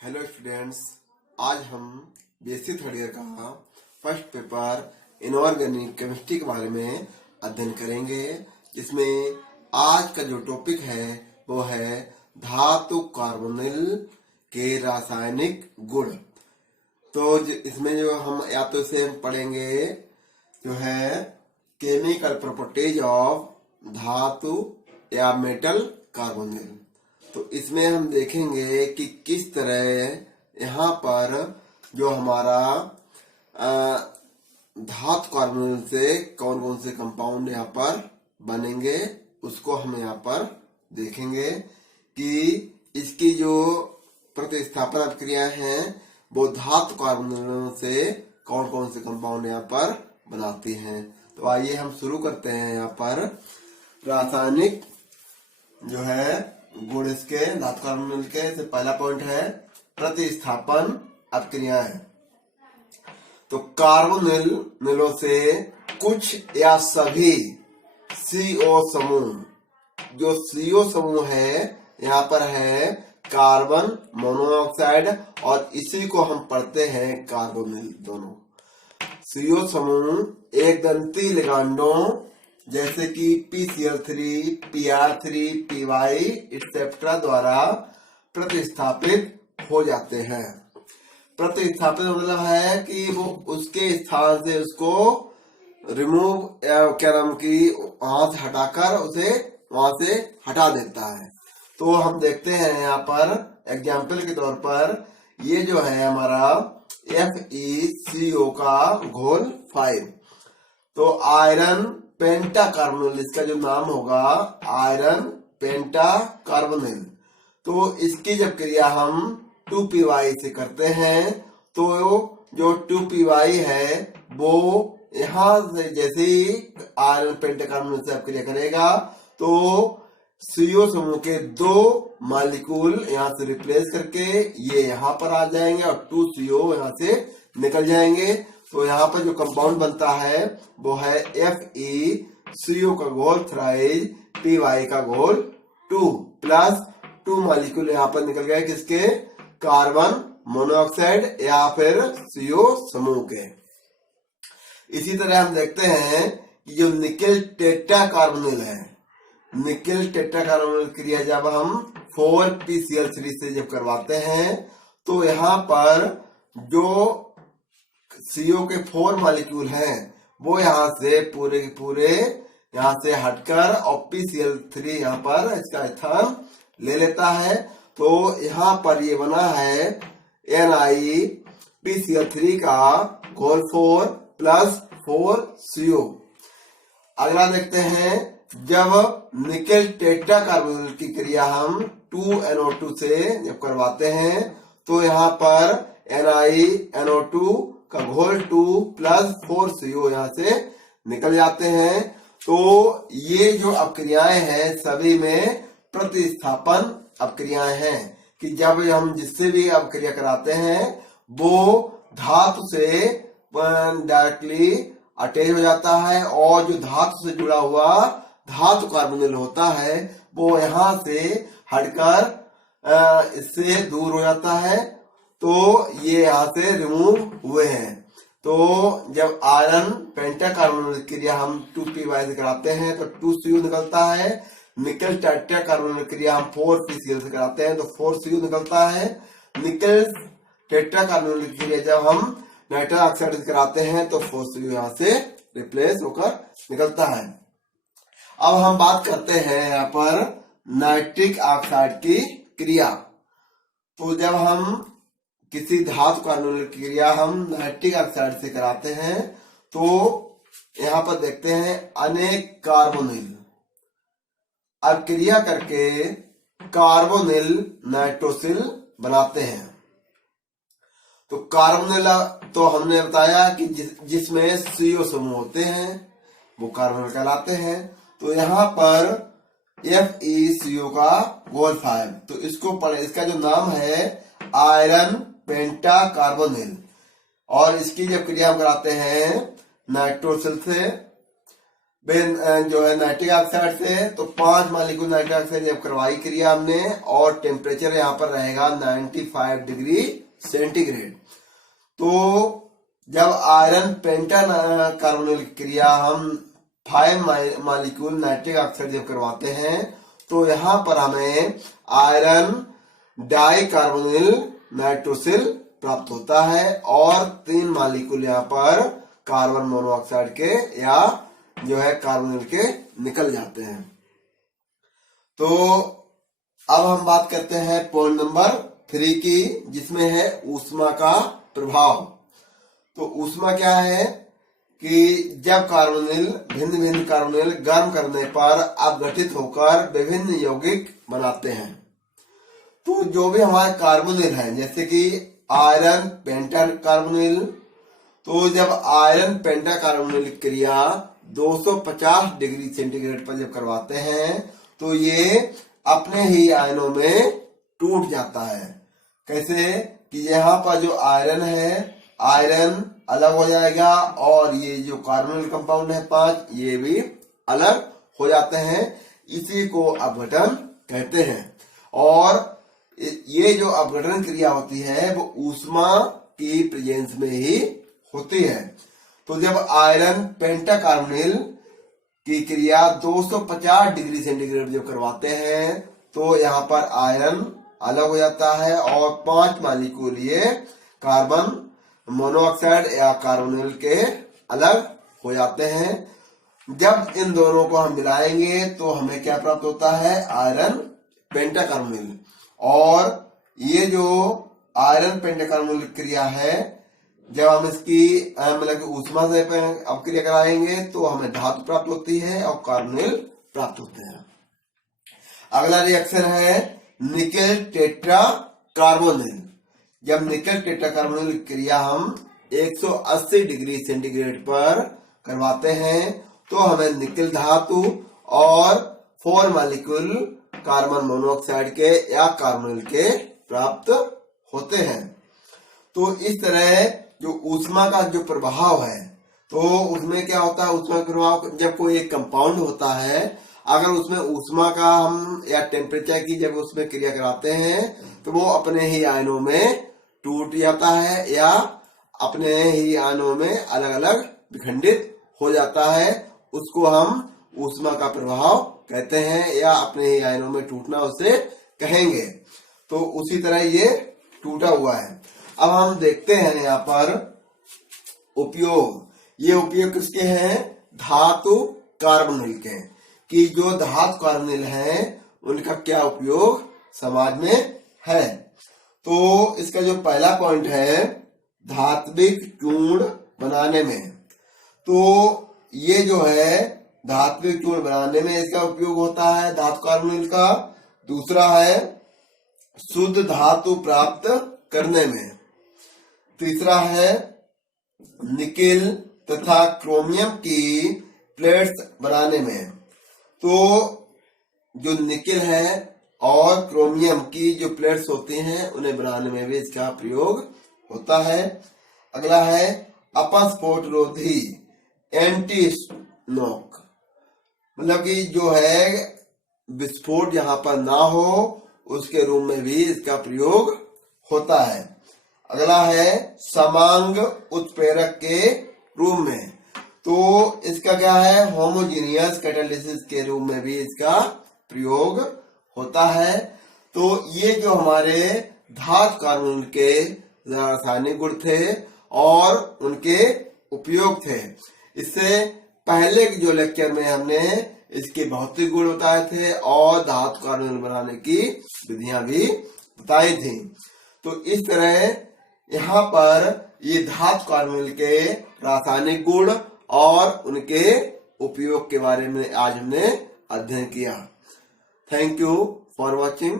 Hello students, आज हम BSc third year का फर्स्ट पेपर इनऑर्गेनिक केमिस्ट्री के बारे में अध्ययन करेंगे। जिसमें आज का जो टॉपिक है वो है धातु कार्बोनिल के रासायनिक गुण। तो इसमें जो हम या तो इसे हम पढ़ेंगे जो है केमिकल प्रॉपर्टीज ऑफ धातु या मेटल कार्बोनिल। तो इसमें हम देखेंगे कि किस तरह यहाँ पर जो हमारा धातु कार्बोनिल से कौन कौन से कंपाउंड यहाँ पर बनेंगे, उसको हम यहाँ पर देखेंगे कि इसकी जो प्रतिस्थापन क्रियाएं हैं वो धातु कार्बोनिल से कौन कौन से कंपाउंड यहाँ पर बनाती हैं। तो आइए हम शुरू करते हैं। यहाँ पर रासायनिक जो है गुण इसके धातु कार्बोनिल के से पहला पॉइंट है प्रतिस्थापन अपक्रियाएं। तो कार्बोनिलों से कुछ या सभी CO समूह, जो CO समूह है यहाँ पर है कार्बन मोनोऑक्साइड और इसी को हम पढ़ते हैं कार्बोनिल। दोनों CO समूह एक दंती लिगांडों जैसे कि PCl3, PR3, PY एक्सेट्रा द्वारा प्रतिस्थापित हो जाते हैं। प्रतिस्थापित मतलब है कि वो उसके स्थान से उसको रिमूव क्या नाम की वहां से हटाकर उसे वहां से हटा देता है। तो हम देखते हैं यहाँ पर एग्जाम्पल के तौर पर ये जो है हमारा FeCO का घोल 5। तो आयरन पेंटा कार्बोनिल, इसका जो नाम होगा आयरन पेंटा कार्बोनिल। तो इसकी जब क्रिया हम 2py से करते हैं तो जो 2py है वो यहाँ से जैसे ही आयरन पेंटा कार्बोनिल से क्रिया करेगा तो CO समूह के 2 मॉलिक्यूल यहाँ से रिप्लेस करके ये यहाँ पर आ जाएंगे और 2CO यहाँ से निकल जाएंगे। तो यहाँ पर जो कंपाउंड बनता है वो है FeCO का घोल थ्राइज PY का घोल 2 प्लस 2 मॉलिक्यूल यहाँ पर निकल गए किसके, कार्बन मोनोऑक्साइड या फिर CO समूह के। इसी तरह हम देखते हैं कि जो निकेल टेट्रा कार्बोनिल है, निकेल टेट्रा कार्बोनिल क्रिया जब हम 4PCl3 से जब करवाते हैं तो यहाँ पर जो CO के 4 मॉलिक्यूल हैं वो यहाँ से पूरे के पूरे यहाँ से हटकर और PCl3 यहाँ पर इसका स्थान ले लेता है। तो यहाँ पर ये बना है NiPCl3 का घोल 4 प्लस 4CO। अगला देखते हैं जब निकेल टेट्रा कार्बोनिल की क्रिया हम 2NO2 से जब करवाते हैं तो यहाँ पर NiNO2 का घोल 2 प्लस 4CO यहाँ से निकल जाते हैं। तो ये जो अपक्रियाएं हैं सभी में प्रतिस्थापन अपक्रियाएं हैं कि जब हम जिससे भी अपक्रिया कराते हैं वो धातु से डायरेक्टली अटैच हो जाता है और जो धातु से जुड़ा हुआ धातु कार्बोनिल होता है वो यहाँ से हटकर इससे दूर हो जाता है। तो ये यहाँ से रिमूव हुए हैं। तो जब आयरन पेंटा कार्बोनिल क्रिया हम 2py से कराते हैं तो 2CO निकलता है। निकेल टेट्रा कार्बोनिल क्रिया हम 4PCl से कराते हैं तो 4CO निकलता है। निकेल टेट्रा कार्बोनिल क्रिया जब हम नाइट्रस ऑक्साइड से कराते हैं तो 4CO यहाँ से रिप्लेस होकर निकलता है। अब हम बात करते हैं यहाँ पर नाइट्रिक ऑक्साइड की क्रिया। तो जब हम किसी धातु कार्बोनिल की क्रिया हम नाइट्रिक ऑक्साइड से कराते हैं तो यहाँ पर देखते हैं अनेक कार्बोनिल अब क्रिया करके कार्बोनिल नाइट्रोसिल बनाते हैं। तो कार्बोनिल तो हमने बताया कि जिसमें CO समूह होते हैं वो कार्बोनिल कहलाते हैं। तो यहाँ पर FeCO का घोल 5, तो इसको पढ़े, इसका जो नाम है आयरन पेंटा कार्बोनिल और इसकी जब क्रिया हम कराते हैं नाइट्रोसिल से जो है नाइट्रिक ऑक्साइड से, तो 5 मॉलिक्यूल नाइट्रिक ऑक्साइड जब करवाई क्रिया हमने, और टेम्परेचर यहाँ पर रहेगा 95 डिग्री सेंटीग्रेड। तो जब आयरन पेंटा कार्बोनिल क्रिया हम 5 मॉलिक्यूल नाइट्रिक ऑक्साइड जब करवाते हैं, तो यहाँ पर हमें आयरन डाई कार्बोनिल नाइट्रोसिल प्राप्त होता है, और 3 मॉलिक्यूल यहाँ पर कार्बन मोनोऑक्साइड के या जो है कार्बोनिल के निकल जाते हैं। तो अब हम बात करते हैं पॉइंट नंबर 3 की, जिसमें है ऊष्मा का प्रभाव। तो ऊष्मा क्या है कि जब कार्बोनिल भिन्न भिन्न कार्बोनिल गर्म करने पर अपघटित होकर विभिन्न यौगिक बनाते हैं। तो जो भी हमारे कार्बोनिल है, जैसे कि आयरन पेंटा कार्बोनिल, तो जब आयरन पेंटा कार्बोनिल क्रिया 250 डिग्री सेंटीग्रेड पर जब करवाते हैं, तो ये अपने ही आयनों में टूट जाता है। कैसे कि यहाँ पर जो आयरन है, आयरन अलग हो जाएगा, और ये जो कार्बोनिल कंपाउंड है 5, ये भी अलग हो जाते हैं। इसी को अपघटन कहते हैं। और ये जो अपघटन क्रिया होती है वो ऊष्मा की प्रेजेंस में ही होती है। तो जब आयरन पेंटा कार्बोनिल की क्रिया 250 डिग्री सेंटीग्रेड जब करवाते हैं, तो यहाँ पर आयरन अलग हो जाता है, और 5 मॉलिक्यूल ये कार्बन मोनोऑक्साइड या कार्बोनिल के अलग हो जाते हैं। जब इन दोनों को हम मिलाएंगे तो हमें क्या प्राप्त होता है, आयरन पेंटा कार्बोनिल। और ये जो आयरन पेंटा कार्बोनिल क्रिया है, जब हम इसकी मतलब ऊष्मा से अपक्रिया कराएंगे तो हमें धातु प्राप्त होती है और कार्बोनिल प्राप्त होते हैं। अगला रिएक्शन है निकेल टेट्रा कार्बोनिल। जब निकेल टेट्रा कार्बोनिल क्रिया हम 180 डिग्री सेंटीग्रेड पर करवाते हैं, तो हमें निकेल धातु और 4 मॉलिक्यूल कार्बन मोनोऑक्साइड के या कार्बोनिल के प्राप्त होते हैं। तो इस तरह जो ऊष्मा का जो प्रभाव है, तो उसमें क्या होता है, ऊष्मा का प्रभाव जब कोई एक कंपाउंड होता है, अगर उसमें ऊष्मा का हम या टेम्परेचर की जब उसमें क्रिया कराते हैं, तो वो अपने ही आयनों में टूट जाता है या अपने ही आयनों में अलग अलग विखंडित हो जाता है। उसको हम ऊष्मा का प्रभाव कहते हैं, या अपने ही आयनों में टूटना उसे कहेंगे। तो उसी तरह ये टूटा हुआ है। अब हम देखते हैं यहाँ पर उपयोग। ये उपयोग किसके हैं, धातु कार्बोनिल के, कि जो धातु कार्बोनिल हैं उनका क्या उपयोग समाज में है। तो इसका जो पहला पॉइंट है धात्विक चूर्ण बनाने में, तो ये जो है धात्विक चूर्ण बनाने में इसका उपयोग होता है धातु कार्बोनिल का। दूसरा है शुद्ध धातु प्राप्त करने में। तीसरा है निकेल तथा क्रोमियम की प्लेट्स बनाने में। तो जो निकेल है और क्रोमियम की जो प्लेट्स होती हैं उन्हें बनाने में भी इसका प्रयोग होता है। अगला है अपस्फोट रोधी एंटी नॉक, मतलब कि जो है विस्फोट जहां पर ना हो उसके रूप में भी इसका प्रयोग होता है। अगला है समांग उत्प्रेरक के रूप में, तो इसका क्या है होमोजीनियस कैटालिसिस के रूप में भी इसका प्रयोग होता है। तो ये जो हमारे धातु कार्बोनिल के रासायनिक गुण थे और उनके उपयोग थे। इससे पहले के जो लेक्चर में हमने इसके भौतिक गुण बताए थे और धातु कार्बोनिल बनाने की विधियां भी बताई थी। तो इस तरह यहाँ पर ये धातु कार्बोनिल के रासायनिक गुण और उनके उपयोग के बारे में आज हमने अध्ययन किया। Thank you for watching.